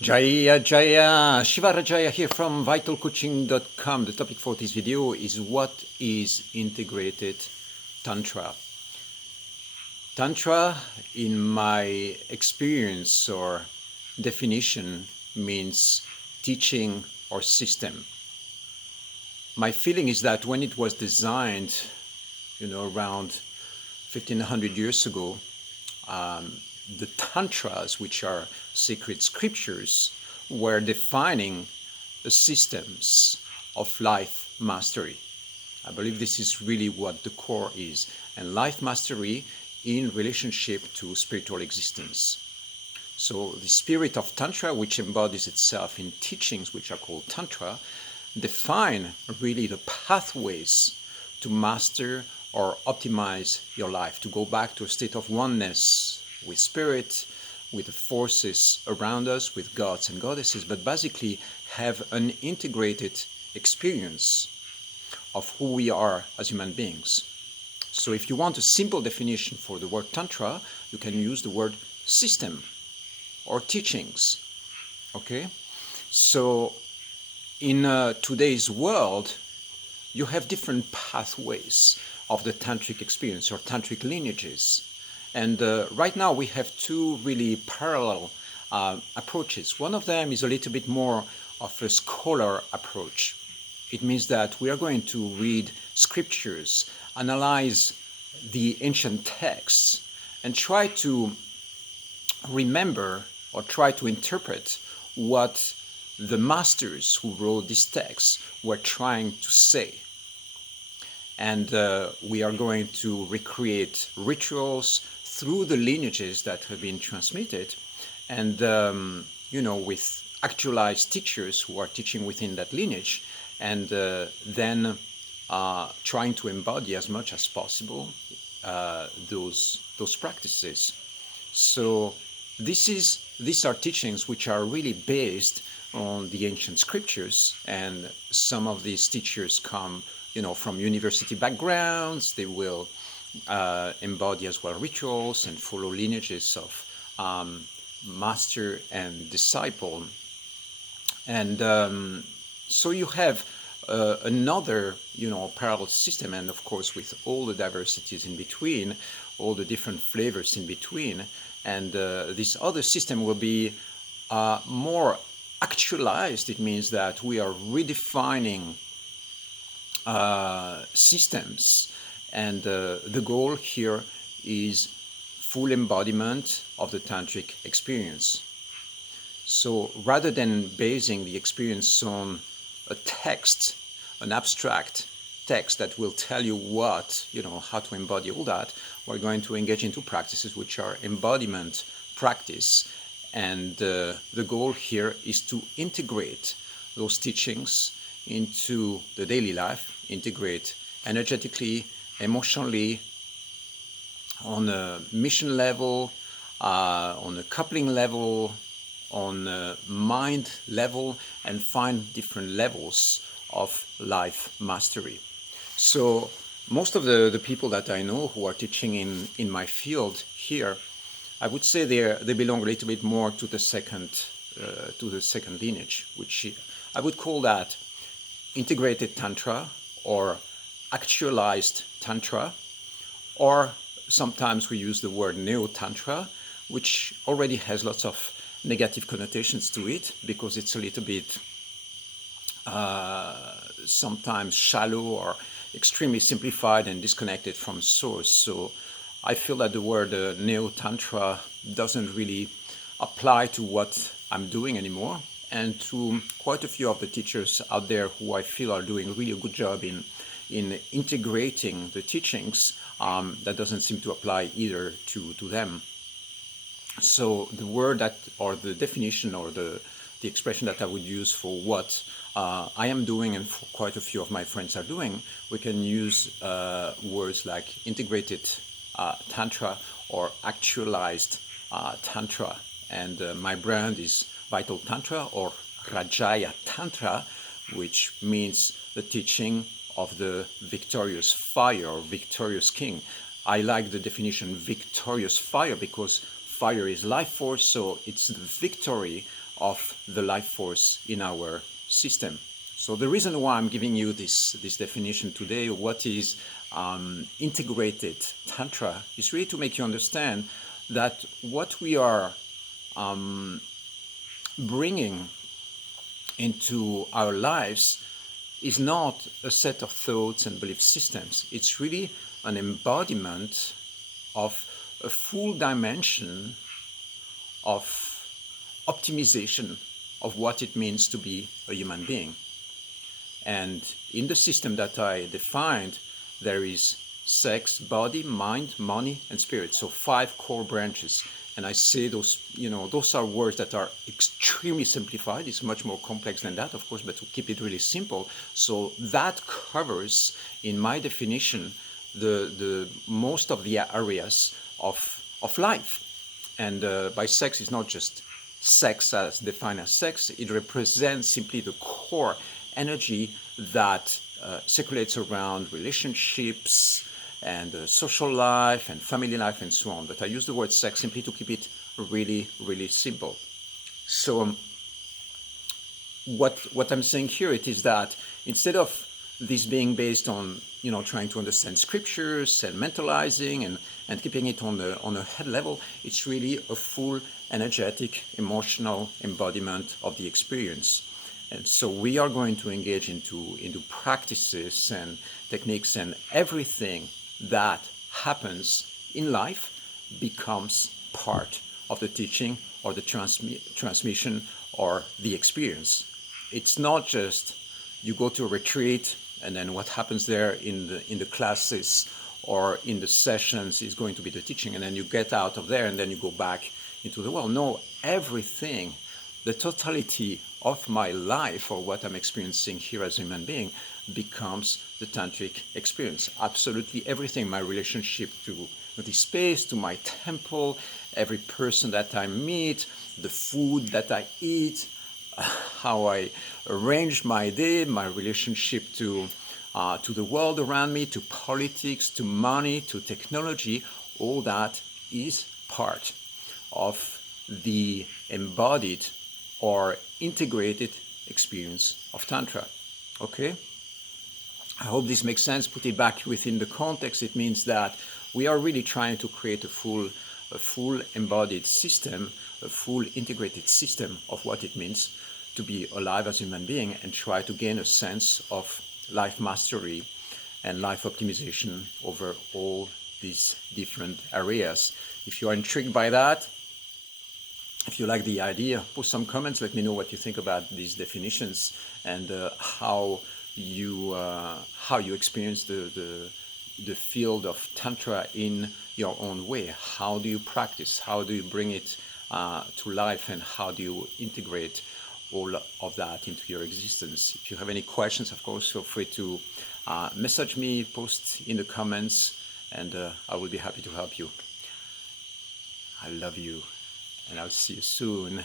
Jaya Jaya, Shivarajaya here from vitalcoaching.com. The topic for this video is what is integrated Tantra. Tantra, in my experience or definition, means teaching or system. My feeling is that when it was designed, around 1500 years ago, the tantras, which are sacred scriptures, were defining the systems of life mastery. I believe this is really what the core is, and life mastery in relationship to spiritual existence. So the spirit of Tantra, which embodies itself in teachings which are called Tantra, define really the pathways to master or optimize your life, to go back to a state of oneness with spirit, with the forces around us, with gods and goddesses, but basically have an integrated experience of who we are as human beings. So if you want a simple definition for the word Tantra, you can use the word system or teachings. Okay? So in today's world, you have different pathways of the tantric experience or tantric lineages. And right now we have two really parallel approaches. One of them is a little bit more of a scholar approach. It means that we are going to read scriptures, analyze the ancient texts, and try to remember or try to interpret what the masters who wrote these texts were trying to say. And we are going to recreate rituals through the lineages that have been transmitted, and with actualized teachers who are teaching within that lineage, and then trying to embody as much as possible those practices. So these are teachings which are really based on the ancient scriptures, and some of these teachers come from university backgrounds. They will embody as well rituals and follow lineages of master and disciple. And so you have another, parallel system, and of course with all the diversities in between, all the different flavors in between. And this other system will be more actualized. It means that we are redefining systems, and the goal here is full embodiment of the tantric experience. So rather than basing the experience on a text, an abstract text that will tell you how to embody all that, we're going to engage into practices which are embodiment practice. And the goal here is to integrate those teachings into the daily life, integrate energetically, emotionally, on a mission level, on a coupling level, on a mind level, and find different levels of life mastery. So most of the people that I know who are teaching in my field here, I would say they belong a little bit more to the second lineage, which I would call that integrated Tantra or actualized Tantra, or sometimes we use the word neo-Tantra, which already has lots of negative connotations to it because it's a little bit sometimes shallow or extremely simplified and disconnected from source. So I feel that the word neo-Tantra doesn't really apply to what I'm doing anymore, and to quite a few of the teachers out there who I feel are doing really a good job in integrating the teachings, that doesn't seem to apply either to them. So the word that, or the definition, or the expression that I would use for what I am doing and for quite a few of my friends are doing, we can use words like integrated Tantra or actualized Tantra. And my brand is Vital Tantra or Rajaya Tantra, which means the teaching of the victorious fire or victorious king. I like the definition victorious fire because fire is life force, so it's the victory of the life force in our system. So the reason why I'm giving you this definition today, what is integrated Tantra, is really to make you understand that what we are bringing into our lives is not a set of thoughts and belief systems. It's really an embodiment of a full dimension of optimization of what it means to be a human being. And in the system that I defined, there is sex, body, mind, money, and spirit. So 5 core branches. And I say those, those are words that are extremely simplified. It's much more complex than that, of course, but to keep it really simple. So that covers, in my definition, the most of the areas of life. And by sex, it's not just sex as defined as sex. It represents simply the core energy that circulates around relationships and social life and family life and so on. But I use the word sex simply to keep it really, really simple. So what I'm saying here it is that instead of this being based on trying to understand scriptures and mentalizing and keeping it on a head level, it's really a full energetic, emotional embodiment of the experience. And so we are going to engage into practices and techniques, and everything that happens in life becomes part of the teaching or the transmission or the experience. It's not just you go to a retreat and then what happens there in the classes or in the sessions is going to be the teaching, and then you get out of there and then you go back into the world. No, everything, the totality of my life or what I'm experiencing here as a human being becomes the tantric experience. Absolutely everything, my relationship to the space, to my temple, every person that I meet, the food that I eat, how I arrange my day, my relationship to the world around me, to politics, to money, to technology, all that is part of the embodied or integrated experience of Tantra. Okay? I hope this makes sense. Put it back within the context. It means that we are really trying to create a full embodied system, a full integrated system of what it means to be alive as a human being, and try to gain a sense of life mastery and life optimization over all these different areas. If you are intrigued by that, if you like the idea, post some comments, let me know what you think about these definitions and how you experience the field of Tantra in your own way. How do you practice? How do you bring it to life, and how do you integrate all of that into your existence? If you have any questions, of course, feel free to message me, post in the comments, and I will be happy to help you. I love you, and I'll see you soon.